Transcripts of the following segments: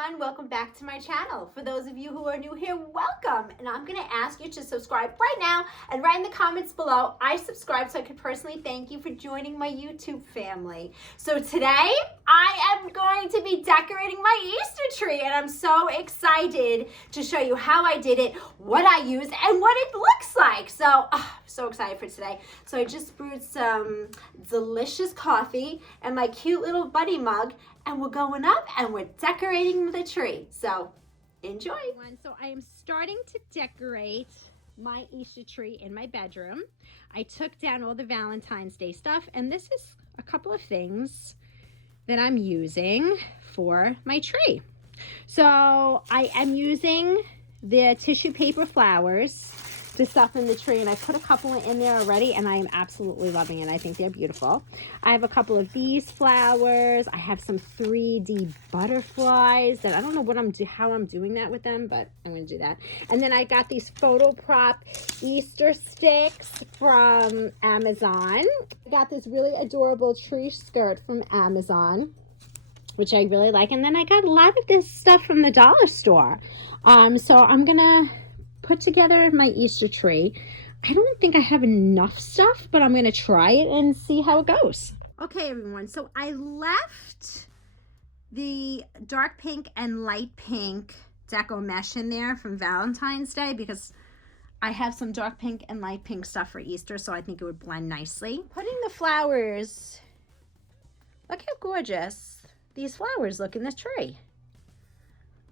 everyone, welcome back to my channel. For those of you who are new here, welcome. And I'm gonna ask you to subscribe right now and write in the comments below, I subscribe, so I could personally thank you for joining my YouTube family. So today, I am going to be decorating my Easter tree, and I'm so excited to show you how I did it, what I used, and what it looks like. So, so excited for today. So I just brewed some delicious coffee and my cute little buddy mug, and we're going up and we're decorating the tree. So enjoy. So I am starting to decorate my Easter tree in my bedroom. I took down all the Valentine's Day stuff, and this is a couple of things that I'm using for my tree. So I am using the tissue paper flowers to stuff in the tree, and I put a couple in there already, and I am absolutely loving it. I think they're beautiful. I have a couple of these flowers. I have some 3D butterflies that I don't know how I'm doing that with them, but I'm going to do that. And then I got these photo prop Easter sticks from Amazon. I got this really adorable tree skirt from Amazon, which I really like. And then I got a lot of this stuff from the dollar store. So I'm gonna put together my Easter tree. I don't think I have enough stuff, but I'm gonna try it and see how it goes. Okay, everyone, so I left the dark pink and light pink Deco Mesh in there from Valentine's Day because I have some dark pink and light pink stuff for Easter, so I think it would blend nicely. Putting the flowers, look how gorgeous these flowers look in the tree.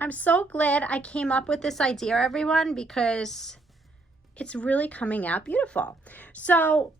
I'm so glad I came up with this idea, everyone, because it's really coming out beautiful. So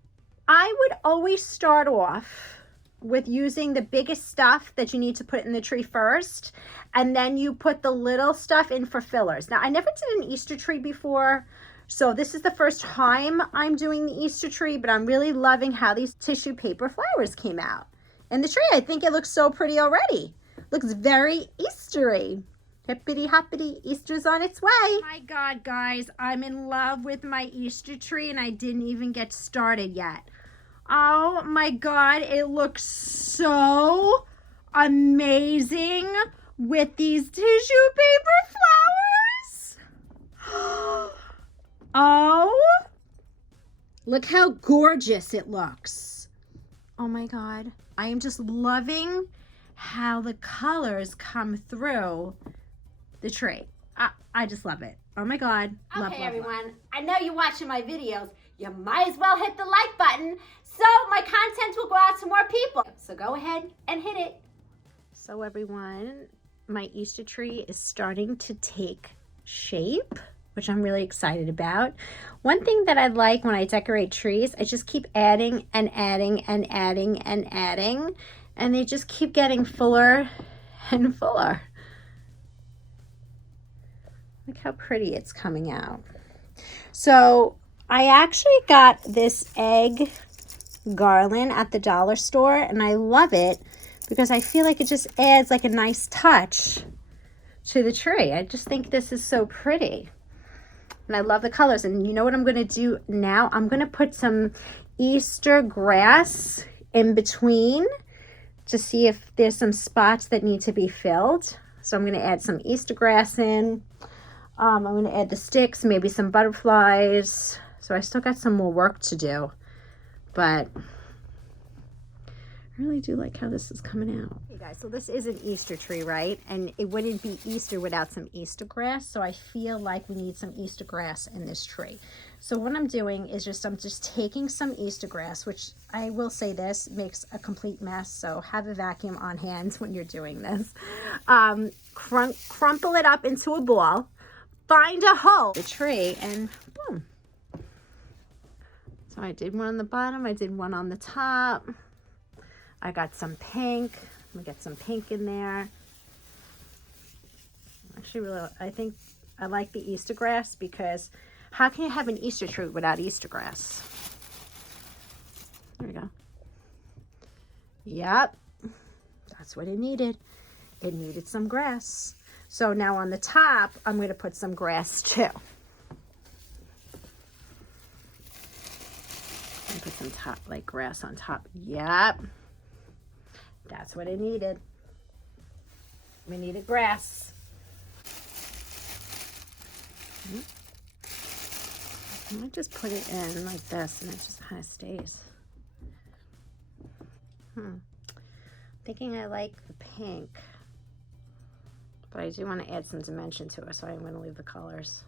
I would always start off with using the biggest stuff that you need to put in the tree first, and then you put the little stuff in for fillers. Now, I never did an Easter tree before, so this is the first time I'm doing the Easter tree, but I'm really loving how these tissue paper flowers came out in the tree. I think it looks so pretty already. Looks very Eastery. Hippity Hoppitty Easter's on its way. My God, guys, I'm in love with my Easter tree, and I didn't even get started yet. Oh my God, it looks so amazing with these tissue paper flowers. Oh, look how gorgeous it looks. Oh my God, I am just loving how the colors come through the tree. I just love it. Oh my God. Love, okay, everyone. I know you're watching my videos. You might as well hit the like button so my content will go out to more people. So go ahead and hit it. So everyone, my Easter tree is starting to take shape, which I'm really excited about. One thing that I like when I decorate trees, I just keep adding and adding and adding and adding, and they just keep getting fuller and fuller. Look how pretty it's coming out. So I actually got this egg garland at the dollar store, and I love it because I feel like it just adds like a nice touch to the tree. I just think this is so pretty. And I love the colors. And you know what I'm going to do now? I'm going to put some Easter grass in between to see if there's some spots that need to be filled. So I'm going to add some Easter grass in. I'm going to add the sticks, maybe some butterflies. So I still got some more work to do, but I really do like how this is coming out. Hey guys, so this is an Easter tree, right? And it wouldn't be Easter without some Easter grass. So I feel like we need some Easter grass in this tree. So what I'm doing is I'm just taking some Easter grass, which I will say this makes a complete mess. So have a vacuum on hand when you're doing this. Crumple it up into a ball. Find a hole, the tree, and boom. So I did one on the bottom, I did one on the top. I got some pink. Let me get some pink in there. Actually, I think I like the Easter grass because how can you have an Easter tree without Easter grass? There we go. Yep, that's what it needed. It needed some grass. So now on the top, I'm going to put some grass too. And put some grass on top. Yep. That's what it needed. We needed grass. I might just put it in like this and it just kind of stays. Thinking I like the pink, but I do want to add some dimension to it, so I'm going to leave the colors.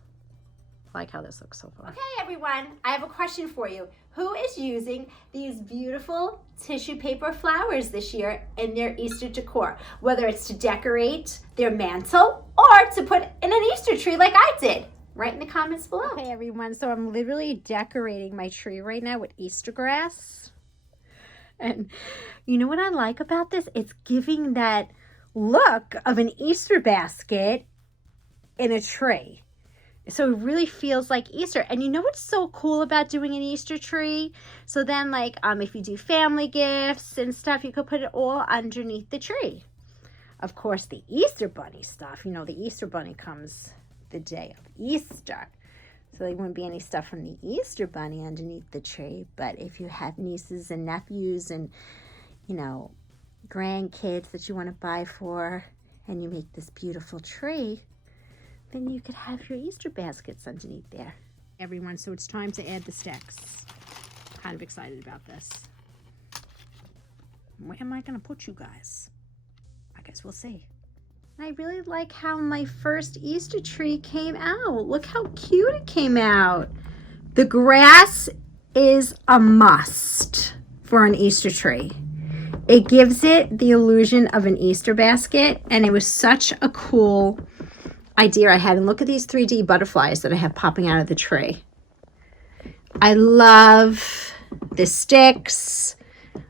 I like how this looks so far. Okay, everyone, I have a question for you. Who is using these beautiful tissue paper flowers this year in their Easter decor? Whether it's to decorate their mantle or to put in an Easter tree like I did. Write in the comments below. Okay, everyone, so I'm literally decorating my tree right now with Easter grass. And you know what I like about this? It's giving that look of an Easter basket in a tree. So it really feels like Easter. And you know what's so cool about doing an Easter tree? So then, like, if you do family gifts and stuff, you could put it all underneath the tree. Of course, the Easter bunny stuff, you know, the Easter bunny comes the day of Easter. So there wouldn't be any stuff from the Easter bunny underneath the tree. But if you have nieces and nephews and, you know, grandkids that you want to buy for, and you make this beautiful tree, then you could have your Easter baskets underneath there. Everyone, so it's time to add the sticks. Kind of excited about this. Where am I going to put you guys? I guess we'll see. I really like how my first Easter tree came out. Look how cute it came out. The grass is a must for an Easter tree. It gives it the illusion of an Easter basket, and it was such a cool idea I had. And look at these 3D butterflies that I have popping out of the tree. I love the sticks.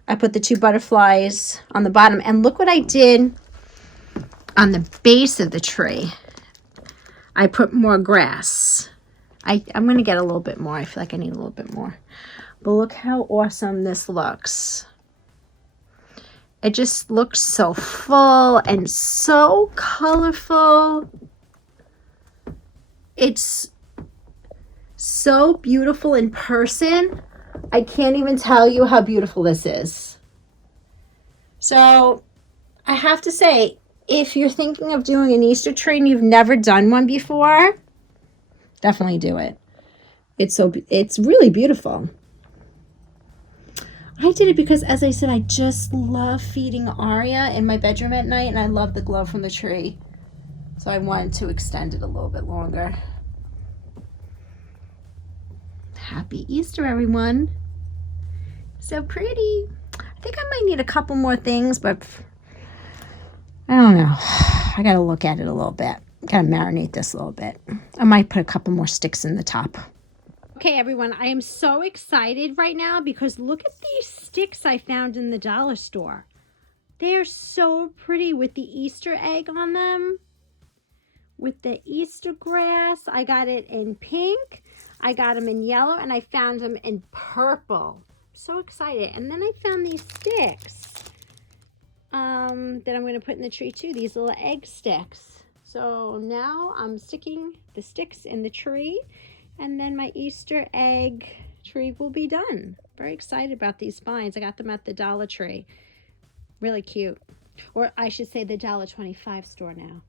I put the 2 butterflies on the bottom, and look what I did on the base of the tree. I put more grass. I'm going to get a little bit more. I feel like I need a little bit more. But look how awesome this looks. It just looks so full and so colorful. It's so beautiful in person. I can't even tell you how beautiful this is. So I have to say, if you're thinking of doing an Easter tree and you've never done one before, definitely do it. It's really beautiful. I did it because, as I said, I just love feeding Aria in my bedroom at night, and I love the glow from the tree. So I wanted to extend it a little bit longer. Happy Easter, everyone. So pretty. I think I might need a couple more things, but I don't know. I got to look at it a little bit. Got to marinate this a little bit. I might put a couple more sticks in the top. Okay, everyone, I am so excited right now because look at these sticks I found in the dollar store. They are so pretty with the Easter egg on them. With the Easter grass. I got it in pink. I got them in yellow, and I found them in purple. So excited. And then I found these sticks that I'm going to put in the tree too. These little egg sticks. So now I'm sticking the sticks in the tree, and then my Easter egg tree will be done. Very excited about these finds. I got them at the Dollar Tree. Really cute. Or I should say the $1.25 store now.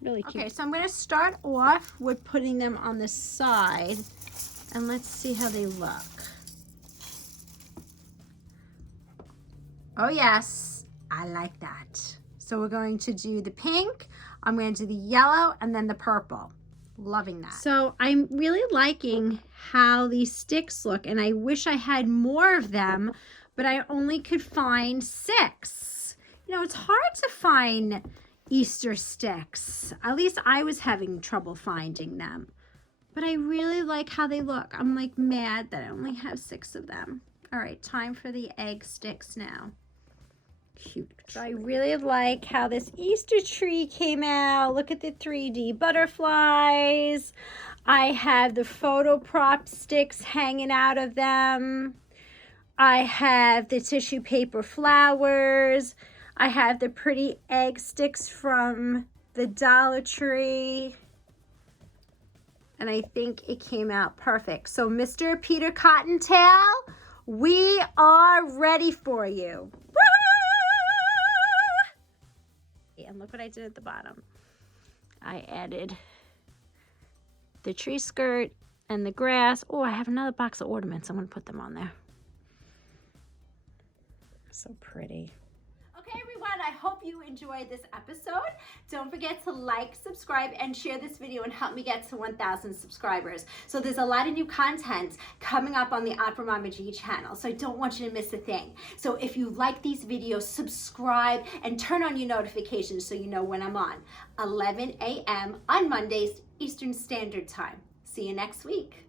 Really cute. Okay, so I'm going to start off with putting them on the side, and let's see how they look. Oh yes, I like that. So we're going to do the pink, I'm going to do the yellow, and then the purple. Loving that. So I'm really liking how these sticks look, and I wish I had more of them, but I only could find 6. You know, it's hard to find Easter sticks. At least I was having trouble finding them. But I really like how they look. I'm like mad that I only have 6 of them. All right, time for the egg sticks now. Cute. So I really like how this Easter tree came out. Look at the 3D butterflies. I have the photo prop sticks hanging out of them. I have the tissue paper flowers. I have the pretty egg sticks from the Dollar Tree. And I think it came out perfect. So Mr. Peter Cottontail, we are ready for you. And look what I did at the bottom. I added the tree skirt and the grass. Oh, I have another box of ornaments. I'm going to put them on there. So pretty. Okay, everyone, I hope you enjoyed this episode. Don't forget to like, subscribe, and share this video and help me get to 1,000 subscribers. So there's a lot of new content coming up on the Opera Mama G channel, so I don't want you to miss a thing. So if you like these videos, subscribe and turn on your notifications so you know when I'm on. 11 a.m. on Mondays, Eastern Standard Time. See you next week.